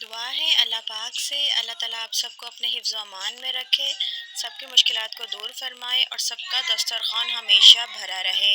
दुआ है अल्लाह पाक से अल्लाह ताला आप सबको अपने हिफ्ज़ व अमान में रखे, सबकी मुश्किलात को दूर फ़रमाए और सबका दस्तरख़्वान हमेशा भरा रहे।